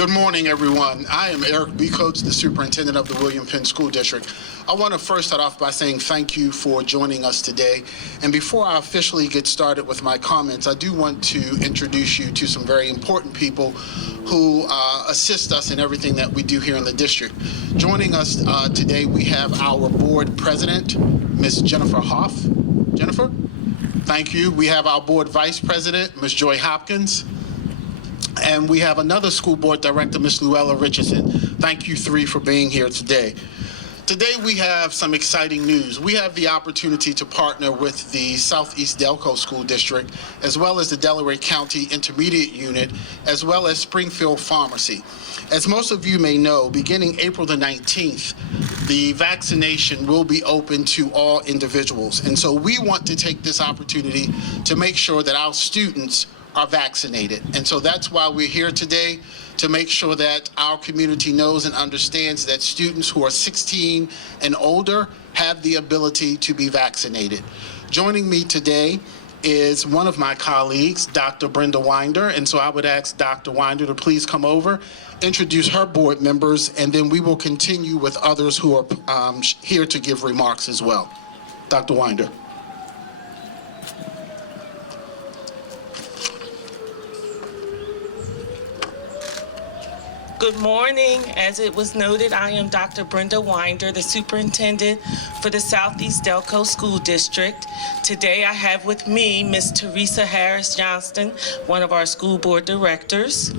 Good morning, everyone. I am Eric Becoats, the superintendent of the William Penn School District. I want to first start off by saying thank you for joining us today. And before I officially get started with my comments, I do want to introduce you to some very important people who assist us in everything that we do here in the district. Joining us today, we have our board president, Ms. Jennifer Hoff. Jennifer, thank you. We have our board vice president, Ms. Joy Hopkins. And we have another school board director, Ms. Luella Richardson. Thank you three for being here today. Today we have some exciting news. We have the opportunity to partner with the Southeast Delco School District, as well as the Delaware County Intermediate Unit, as well as Springfield Pharmacy. As most of you may know, beginning April the 19th, the vaccination will be open to all individuals. And so we want to take this opportunity to make sure that our students are vaccinated. And so that's why we're here today, to make sure that our community knows and understands that students who are 16 and older have the ability to be vaccinated. Joining me today is one of my colleagues, Dr. Brenda Winder. And so I would ask Dr. Winder to please come over, introduce her board members, and then we will continue with others who are here to give remarks as well. Dr. Winder. Good morning. As it was noted, I am Dr. Brenda Winder, the superintendent for the Southeast Delco School District. Today I have with me Ms. Teresa Harris Johnston, one of our school board directors,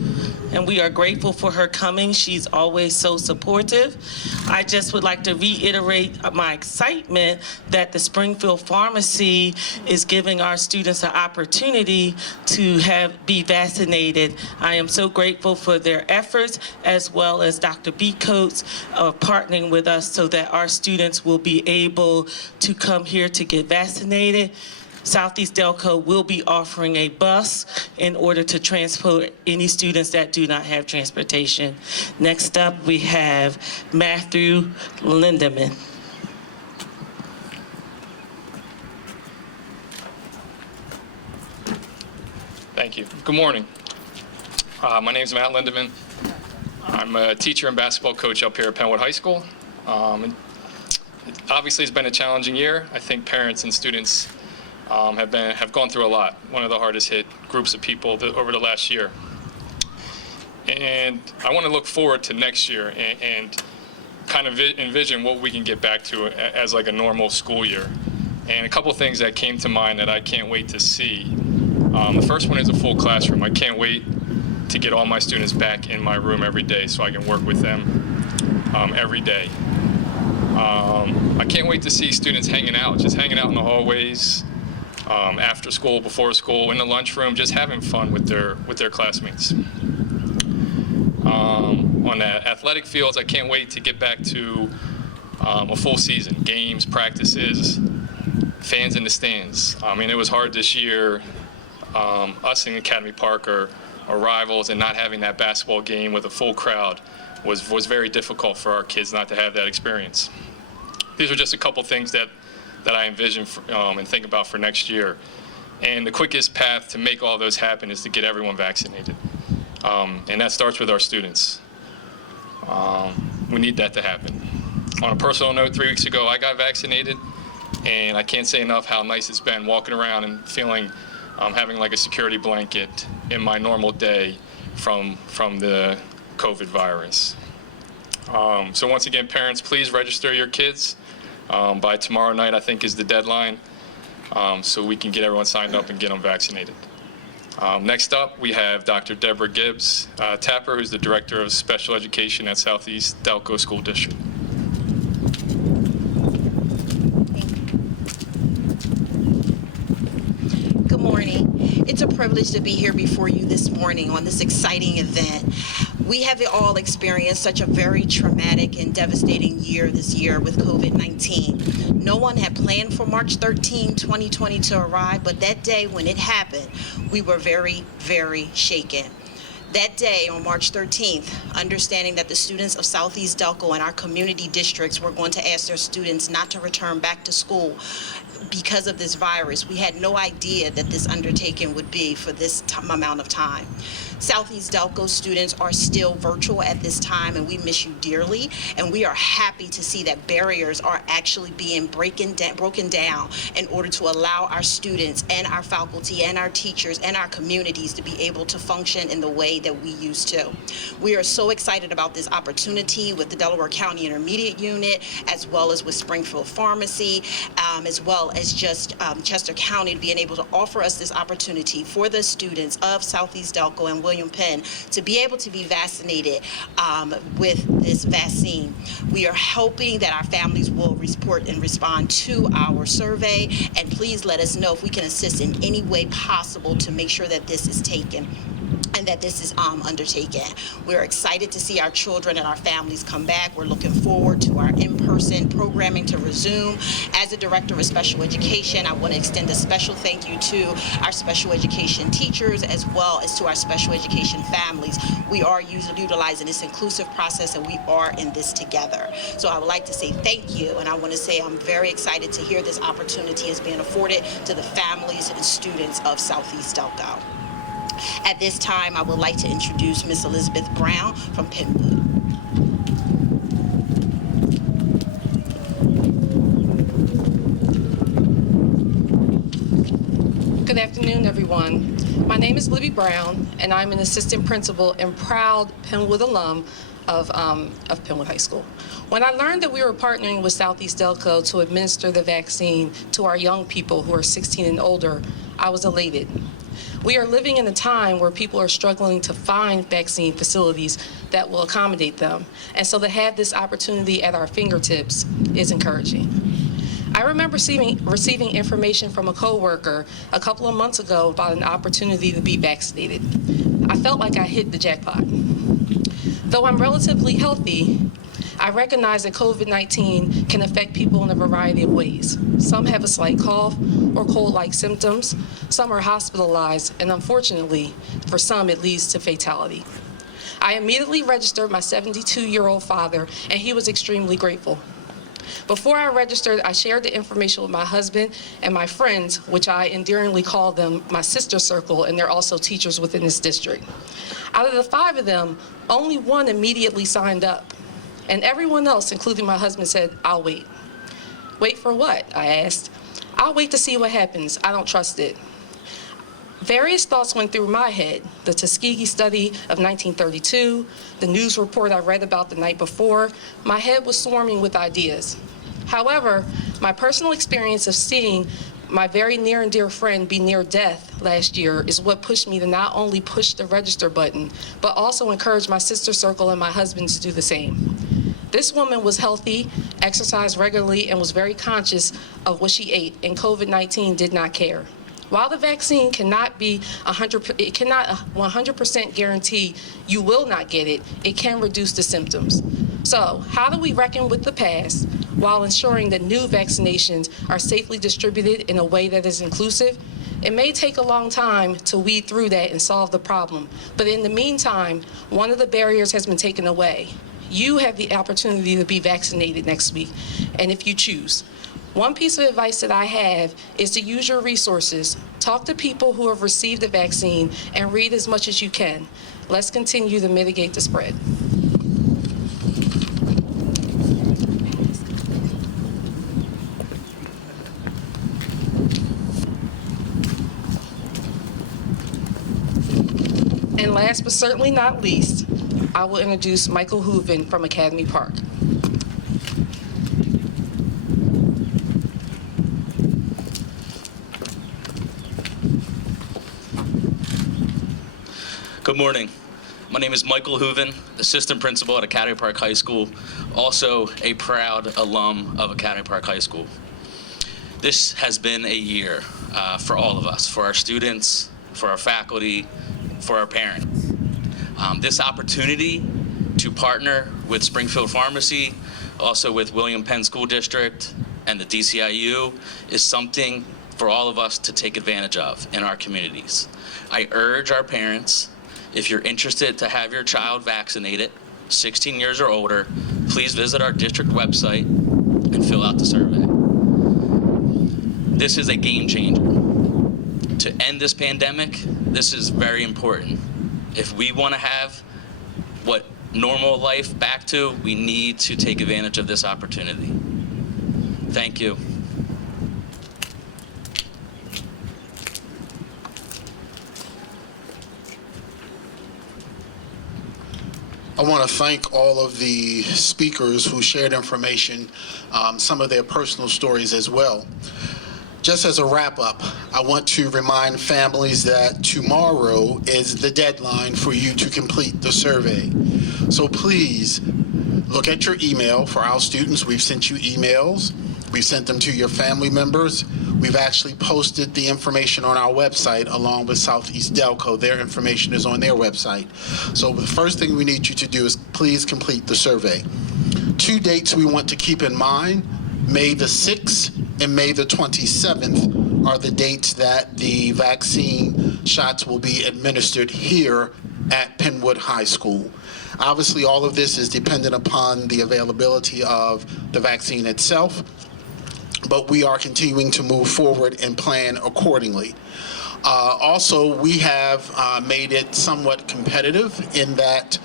and we are grateful for her coming. She's always so supportive. I just would like to reiterate my excitement that the Springfield Pharmacy is giving our students an opportunity to be vaccinated. I am so grateful for their efforts, as well as Dr. Becoats partnering with us so that our students will be able to come here to get vaccinated. Southeast Delco will be offering a bus in order to transport any students that do not have transportation. Next up, we have Matthew Lindeman. Thank you. Good morning. My name is Matt Lindeman. I'm a teacher and basketball coach up here at Penwood High School. Obviously, it's been a challenging year. I think parents and students have gone through a lot. One of the hardest hit groups of people over the last year. And I want to look forward to next year and kind of envision what we can get back to as like a normal school year. And a couple things that came to mind that I can't wait to see. The first one is a full classroom. I can't wait to get all my students back in my room every day so I can work with them every day. I can't wait to see students hanging out in the hallways, after school, before school, in the lunchroom, just having fun with their classmates. On the athletic fields, I can't wait to get back to a full season, games, practices, fans in the stands. I mean, it was hard this year. Us in Academy Park are rivals, and not having that basketball game with a full crowd was very difficult for our kids not to have that experience. These are just a couple things that I envision and think about for next year. And the quickest path to make all those happen is to get everyone vaccinated. And that starts with our students. We need that to happen. On a personal note, 3 weeks ago, I got vaccinated, and I can't say enough how nice it's been walking around and feeling, having like a security blanket in my normal day from the COVID virus. So once again, parents, please register your kids. By tomorrow night, I think, is the deadline, so we can get everyone signed up and get them vaccinated. Next up, we have Dr. Deborah Gibbs Tapper, who's the Director of Special Education at Southeast Delco School District. Good morning. It's a privilege to be here before you this morning on this exciting event. We have all experienced such a very traumatic and devastating year this year with COVID-19. No one had planned for March 13, 2020 to arrive, but that day when it happened, we were very, very shaken. That day on March 13th, understanding that the students of Southeast Delco and our community districts were going to ask their students not to return back to school because of this virus, we had no idea that this undertaking would be for this amount of time. Southeast Delco students are still virtual at this time, and we miss you dearly. And we are happy to see that barriers are actually being broken down in order to allow our students and our faculty and our teachers and our communities to be able to function in the way that we used to. We are so excited about this opportunity with the Delaware County Intermediate Unit, as well as with Springfield Pharmacy, as well as just Chester County, being able to offer us this opportunity for the students of Southeast Delco and William Penn to be able to be vaccinated with this vaccine. We are hoping that our families will report and respond to our survey, and please let us know if we can assist in any way possible to make sure that this is taken and that this is undertaken. We're excited to see our children and our families come back. We're looking forward to our in-person programming to resume. As a director of special education, I want to extend a special thank you to our special education teachers as well as to our special education families. We are utilizing this inclusive process, and we are in this together. So I would like to say thank you, and I want to say I'm very excited to hear this opportunity is being afforded to the families and students of Southeast Delco. At this time, I would like to introduce Ms. Elizabeth Brown from Penwood. Good afternoon, everyone. My name is Libby Brown, and I'm an assistant principal and proud Penwood alum of Penwood High School. When I learned that we were partnering with Southeast Delco to administer the vaccine to our young people who are 16 and older, I was elated. We are living in a time where people are struggling to find vaccine facilities that will accommodate them, and so to have this opportunity at our fingertips is encouraging. I remember receiving information from a coworker a couple of months ago about an opportunity to be vaccinated. I felt like I hit the jackpot. Though I'm relatively healthy, I recognize that COVID-19 can affect people in a variety of ways. Some have a slight cough or cold-like symptoms, some are hospitalized, and unfortunately, for some, it leads to fatality. I immediately registered my 72-year-old father, and he was extremely grateful. Before I registered, I shared the information with my husband and my friends, which I endearingly call them my sister circle, and they're also teachers within this district. Out of the 5 of them, only 1 immediately signed up. And everyone else, including my husband, said, "I'll wait." "Wait for what?" I asked. "I'll wait to see what happens. I don't trust it." Various thoughts went through my head: the Tuskegee study of 1932, the news report I read about the night before. My head was swarming with ideas. However, my personal experience of seeing my very near and dear friend be near death last year is what pushed me to not only push the register button, but also encourage my sister circle and my husband to do the same. This woman was healthy, exercised regularly, and was very conscious of what she ate, and COVID-19 did not care. While the vaccine cannot 100% guarantee you will not get it, it can reduce the symptoms. So, how do we reckon with the past while ensuring that new vaccinations are safely distributed in a way that is inclusive? It may take a long time to weed through that and solve the problem, but in the meantime, one of the barriers has been taken away. You have the opportunity to be vaccinated next week, and if you choose. One piece of advice that I have is to use your resources. Talk to people who have received the vaccine and read as much as you can. Let's continue to mitigate the spread. And last but certainly not least, I will introduce Michael Hooven from Academy Park. Good morning. My name is Michael Hooven, assistant principal at Academy Park High School, also a proud alum of Academy Park High School. This has been a year for all of us, for our students, for our faculty, for our parents. This opportunity to partner with Springfield Pharmacy, also with William Penn School District and the DCIU, is something for all of us to take advantage of in our communities. I urge our parents, if you're interested to have your child vaccinated, 16 years or older, please visit our district website and fill out the survey. This is a game changer. To end this pandemic, this is very important. If we want to have what normal life back to, we need to take advantage of this opportunity. Thank you. I want to thank all of the speakers who shared information, some of their personal stories as well. Just as a wrap-up, I want to remind families that tomorrow is the deadline for you to complete the survey. So please look at your email. For our students, we've sent you emails. We've sent them to your family members. We've actually posted the information on our website along with Southeast Delco. Their information is on their website. So the first thing we need you to do is please complete the survey. 2 dates we want to keep in mind. May the 6th and May the 27th are the dates that the vaccine shots will be administered here at Penwood High School. Obviously, all of this is dependent upon the availability of the vaccine itself, but we are continuing to move forward and plan accordingly. Also, we have made it somewhat competitive in that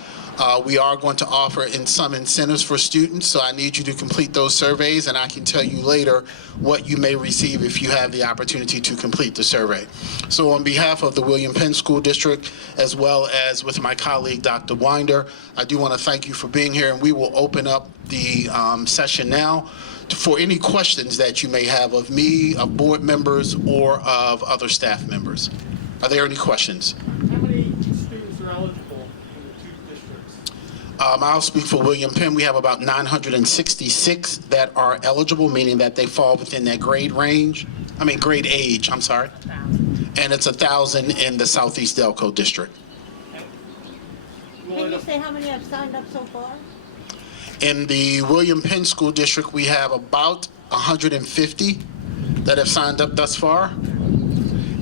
we are going to offer in some incentives for students, so I need you to complete those surveys, and I can tell you later what you may receive if you have the opportunity to complete the survey. So on behalf of the William Penn School District, as well as with my colleague, Dr. Winder, I do want to thank you for being here, and we will open up the session now for any questions that you may have of me, of board members, or of other staff members. Are there any questions? How many students are eligible in the two districts? I'll speak for William Penn. We have about 966 that are eligible, meaning that they fall within that grade age, I'm sorry. And it's 1,000 in the Southeast Delco district. Can you say how many have signed up so far? In the William Penn School District, we have about 150 that have signed up thus far.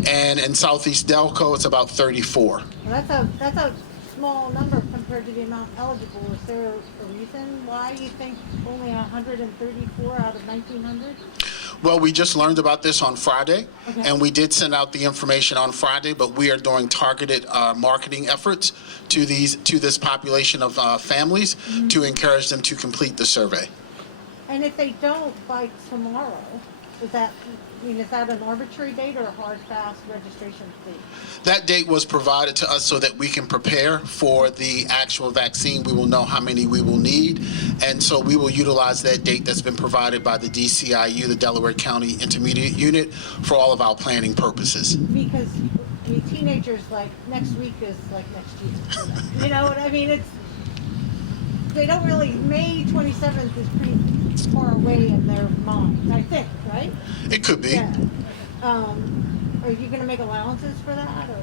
And in Southeast Delco, it's about 34. Well, that's a small number compared to the amount eligible. Is there a reason why you think only 134 out of 1,900? Well, we just learned about this on Friday, Okay. and we did send out the information on Friday, but we are doing targeted marketing efforts to this population of families to encourage them to complete the survey. And if they don't by tomorrow, is that an arbitrary date or a hard, fast registration date? That date was provided to us so that we can prepare for the actual vaccine. We will know how many we will need, and so we will utilize that date that's been provided by the DCIU, the Delaware County Intermediate Unit, for all of our planning purposes. Because teenagers, like, next week is like next year. You know what I mean? They don't really, May 27th is pretty far away in their minds, I think, right? It could be. Yeah. Are you going to make allowances for that, or?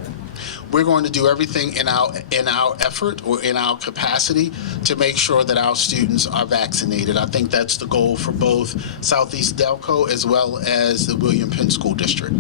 We're going to do everything in our effort or in our capacity to make sure that our students are vaccinated. I think that's the goal for both Southeast Delco as well as the William Penn School District.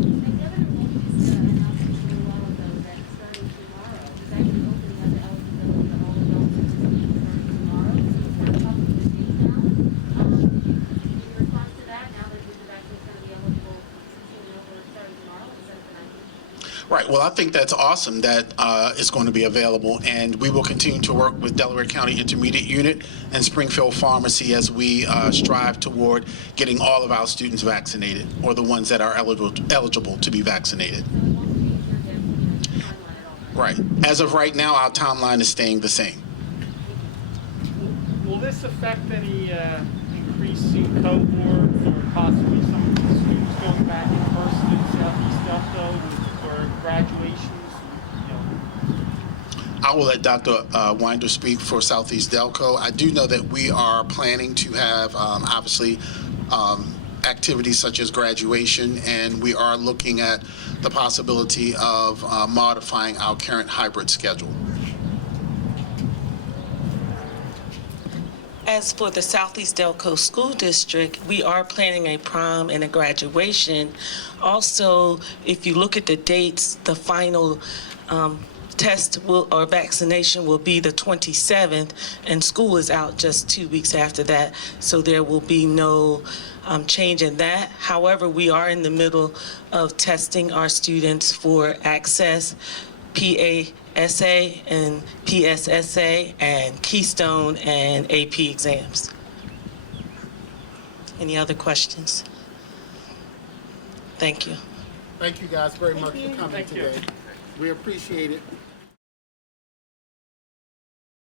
Right. Well, I think that's awesome that it's going to be available, and we will continue to work with Delaware County Intermediate Unit and Springfield Pharmacy as we strive toward getting all of our students vaccinated, or the ones that are eligible to be vaccinated. Right. As of right now, our timeline is staying the same. Will this affect any increasing cohorts or possibly some of the students going back in person in Southeast Delco for graduations? I will let Dr. Winder speak for Southeast Delco. I do know that we are planning to have, obviously, activities such as graduation, and we are looking at the possibility of modifying our current hybrid schedule. As for the Southeast Delco School District, we are planning a prom and a graduation. Also, if you look at the dates, the final or vaccination will be the 27th, and school is out just 2 weeks after that, so there will be no change in that. However, we are in the middle of testing our students for access, PA essay and PSSA and Keystone and AP exams. Any other questions? Thank you. Thank you guys very much for you. coming Thank you. today. We appreciate it.